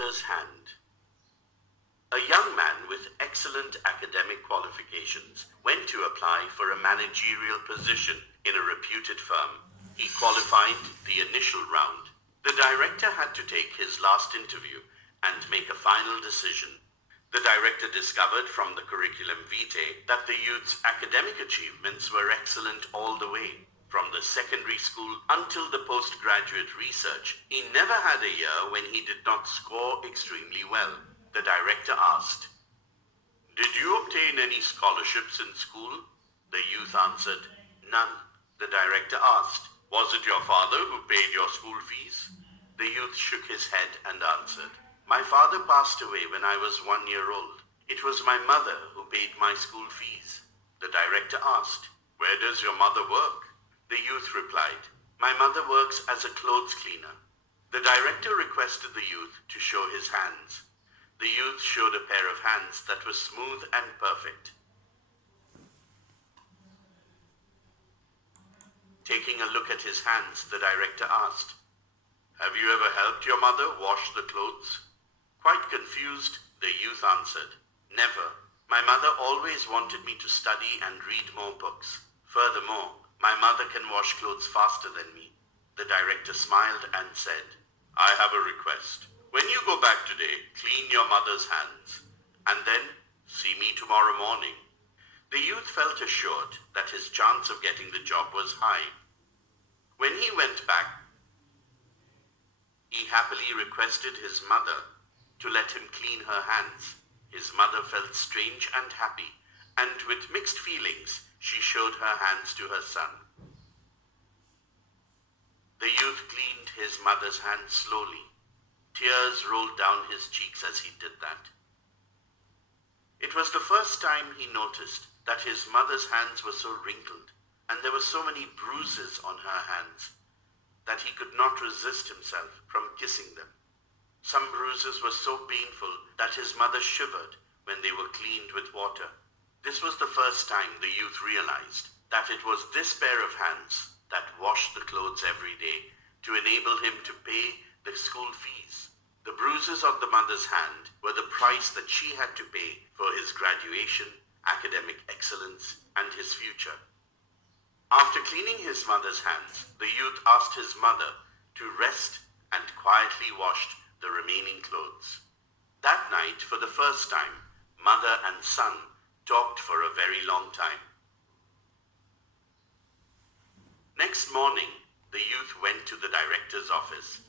mother's hand. A young man with excellent academic qualifications went to apply for a managerial position in a reputed firm. He qualified the initial round. The director had to take his last interview and make a final decision. The director discovered from the curriculum vitae that the youth's academic achievements were excellent all the way. From the secondary school until the postgraduate research, he never had a year when he did not score extremely well. The director asked, "Did you obtain any scholarships in school?" The youth answered, "None." The director asked, "Was it your father who paid your school fees?" The youth shook his head and answered, "My father passed away when I was 1 year old. It was my mother who paid my school fees." The director asked, "Where does your mother work?" The youth replied, "My mother works as a clothes cleaner." The director requested the youth to show his hands. The youth showed a pair of hands that were smooth and perfect. Taking a look at his hands, the director asked, "Have you ever helped your mother wash the clothes?" Quite confused, the youth answered, "Never. My mother always wanted me to study and read more books. Furthermore, my mother can wash clothes faster than me." The director smiled and said, "I have a request. When you go back today, clean your mother's hands, and then see me tomorrow morning." The youth felt assured that his chance of getting the job was high. When he went back, he happily requested his mother to let him clean her hands. His mother felt strange and happy, and with mixed feelings, she showed her hands to her son. The youth cleaned his mother's hands slowly. Tears rolled down his cheeks as he did that. It was the first time he noticed that his mother's hands were so wrinkled, and there were so many bruises on her hands, that he could not resist himself from kissing them. Some bruises were so painful that his mother shivered when they were cleaned with water. This was the first time the youth realized that it was this pair of hands that washed the clothes every day to enable him to pay the school fees. The bruises on the mother's hand were the price that she had to pay for his graduation, academic excellence, and his future. After cleaning his mother's hands, the youth asked his mother to rest and quietly washed the remaining clothes. That night, for the first time, mother and son talked for a very long time. Next morning, the youth went to the director's office.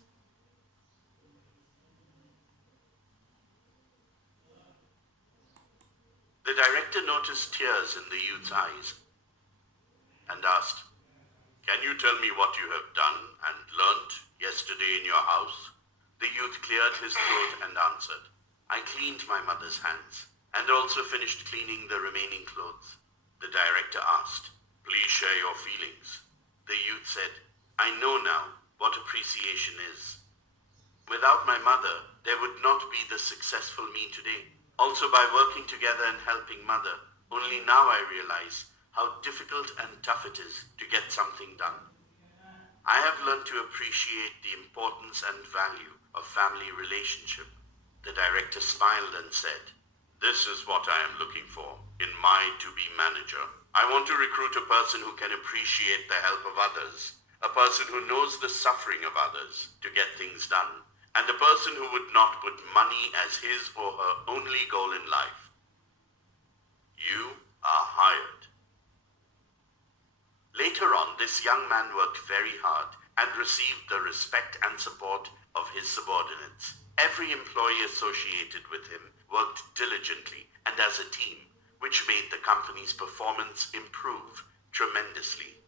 The director noticed tears in the youth's eyes and asked, "Can you tell me what you have done and learnt yesterday in your house?" The youth cleared his throat and answered, "I cleaned my mother's hands and also finished cleaning the remaining clothes." The director asked, "Please share your feelings." The youth said, "I know now what appreciation is. Without my mother, there would not be the successful me today. Also, by working together and helping mother, only now I realize how difficult and tough it is to get something done. I have learned to appreciate the importance and value of family relationship." The director smiled and said, "This is what I am looking for in my to-be manager. I want to recruit a person who can appreciate the help of others, a person who knows the suffering of others to get things done, and a person who would not put money as his or her only goal in life. You are hired." Later on, this young man worked very hard and received the respect and support of his subordinates. Every employee associated with him worked diligently and as a team, which made the company's performance improve tremendously.